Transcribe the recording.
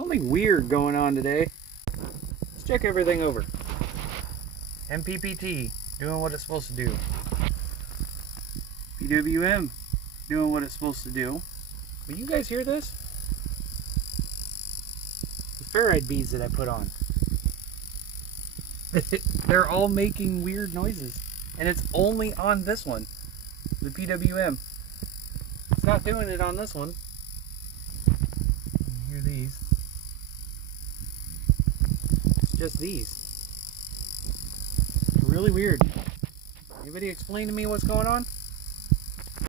Something weird going on today. Let's check everything over. MPPT doing what it's supposed to do. PWM doing what it's supposed to do. Will you guys hear this? The ferrite beads that I put on. They're all making weird noises. And it's only on this one. The PWM. It's not doing it on this one. You hear these. It's just these. It's really weird. Anybody explain to me what's going on?